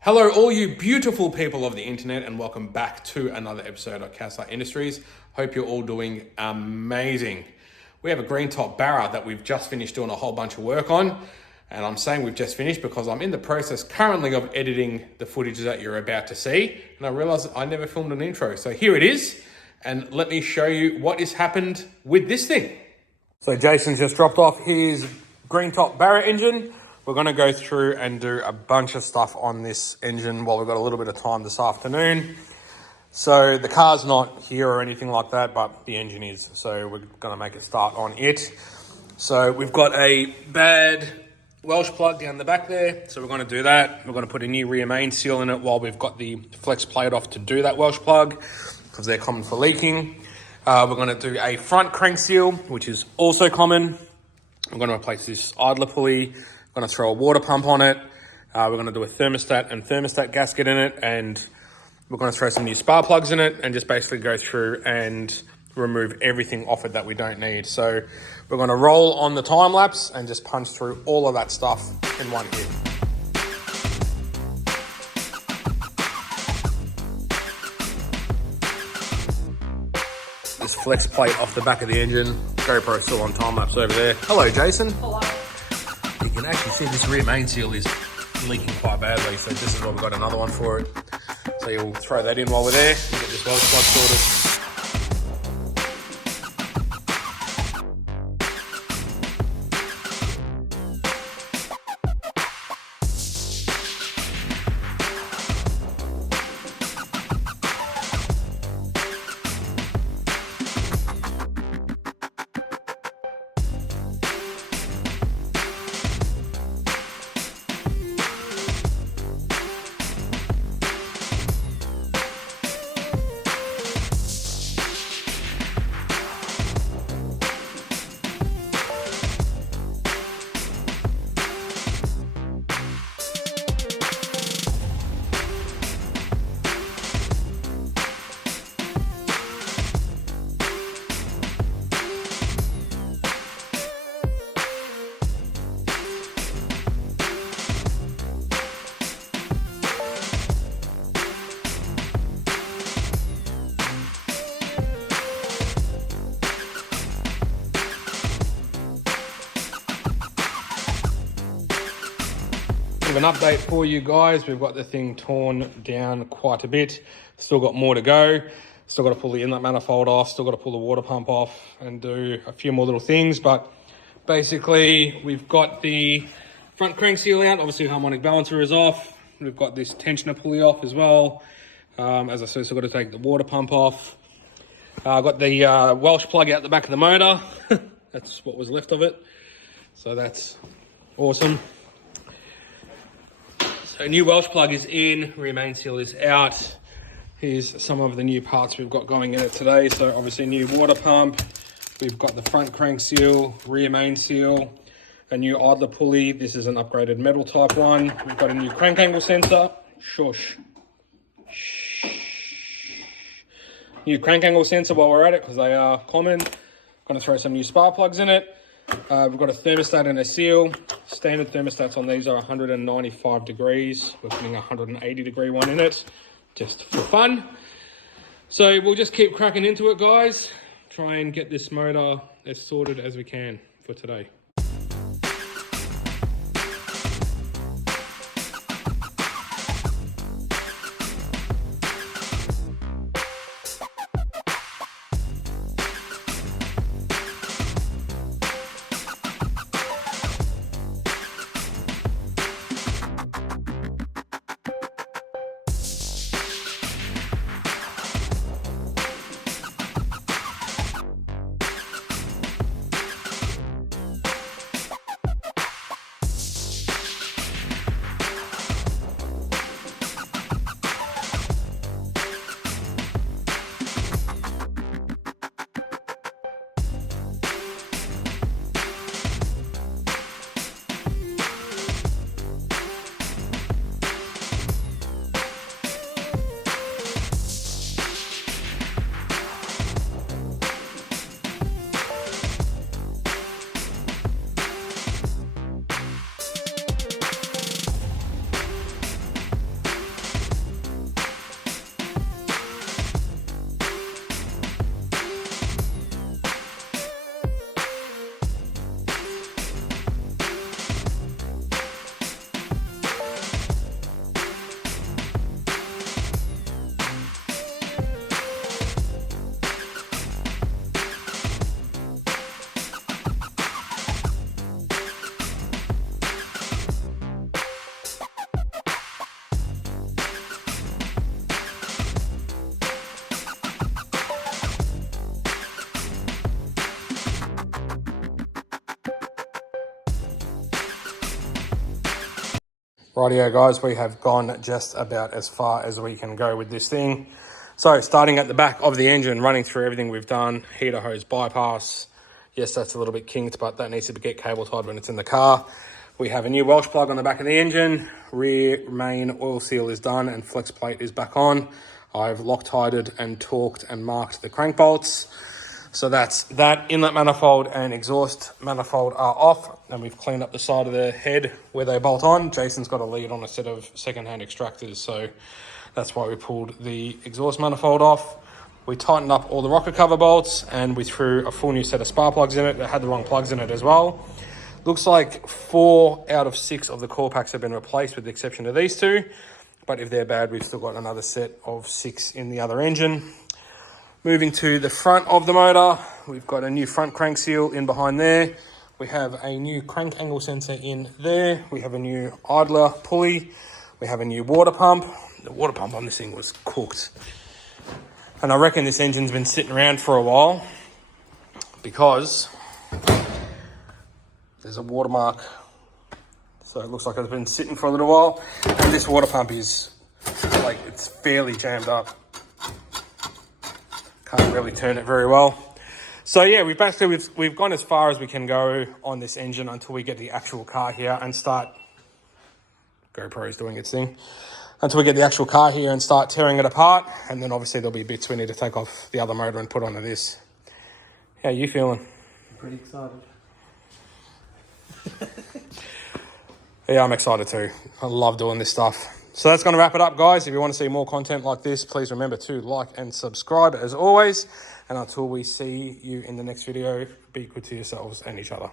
Hello all you beautiful people of the internet, and welcome back to another episode of Cassar Industries. Hope you're all doing amazing. We have a green top Barra that we've just finished doing a whole bunch of work on, and I'm saying we've just finished because I'm in the process currently of editing the footage that you're about to see, and I realized I never filmed an intro, so here it is, and let me show you what has happened with this thing. So Jason's just dropped off his green top Barra engine. We're going to go through and do a bunch of stuff on this engine while we've got a little bit of time this afternoon. So the car's not here or anything like that, but the engine is. So we're going to make a start on it. So we've got a bad Welsh plug down the back there. So we're going to do that. We're going to put a new rear main seal in it while we've got the flex plate off to do that Welsh plug, because they're common for leaking. We're going to do a front crank seal, which is also common. We're going to replace this idler pulley. Going to throw a water pump on it. We're going to do a thermostat and thermostat gasket in it, and we're going to throw some new spark plugs in it and just basically go through and remove everything off it that we don't need. So we're going to roll on the time lapse and just punch through all of that stuff in one hit. This flex plate off the back of the engine. GoPro still on time lapse over there. Hello, Jason. Hello. You can actually see this rear main seal is leaking quite badly, so this is why we've got another one for it. So you'll throw that in while we're there and get this Welsh plug sorted. An update for you guys. We've got the thing torn down quite a bit. Still got more to go. Still got to pull the inlet manifold off. Still got to pull the water pump off and do a few more little things. But basically, we've got the front crank seal out. Obviously, harmonic balancer is off. We've got this tensioner pulley off as well. As I said, still got to take the water pump off. I've got the Welsh plug out the back of the motor. That's what was left of it. So that's awesome. So new Welsh plug is in, rear main seal is out. Here's some of the new parts we've got going in it today. So obviously new water pump, we've got the front crank seal, rear main seal, a new idler pulley. This is an upgraded metal type one. We've got a new crank angle sensor. Shush. New crank angle sensor while we're at it, because they are common. Going to throw some new spark plugs in it. We've got a thermostat and a seal. Standard thermostats on these are 195 degrees. We're putting a 180 degree one in it, just for fun. So we'll just keep cracking into it, guys. Try and get this motor as sorted as we can for today. Rightio guys, we have gone just about as far as we can go with this thing. So starting at the back of the engine, running through everything we've done, heater hose bypass. Yes, that's a little bit kinked, but that needs to get cable tied when it's in the car. We have a new Welsh plug on the back of the engine. Rear main oil seal is done and flex plate is back on. I've Loctited and torqued and marked the crank bolts. So that's that. Inlet manifold and exhaust manifold are off, and we've cleaned up the side of the head where they bolt on. Jason's got a lead on a set of second-hand extractors, so that's why we pulled the exhaust manifold off. We tightened up all the rocker cover bolts, and we threw a full new set of spark plugs in it that had the wrong plugs in it as well. Looks like 4 out of 6 of the core packs have been replaced with the exception of these two, but if they're bad, we've still got another set of 6 in the other engine. Moving to the front of the motor, we've got a new front crank seal in behind there. We have a new crank angle sensor in there. We have a new idler pulley. We have a new water pump. The water pump on this thing was cooked. And I reckon this engine's been sitting around for a while because there's a watermark. So it looks like it's been sitting for a little while. And this water pump is like, it's fairly jammed up. Can't really turn it very well. So yeah, we've gone as far as we can go on this engine until we get the actual car here and start. GoPro's doing its thing. Until we get the actual car here and start tearing it apart, and then obviously there'll be bits we need to take off the other motor and put onto this. How are you feeling? I'm pretty excited. Yeah, I'm excited too. I love doing this stuff. So that's going to wrap it up, guys. If you want to see more content like this, please remember to like and subscribe as always. And until we see you in the next video, be good to yourselves and each other.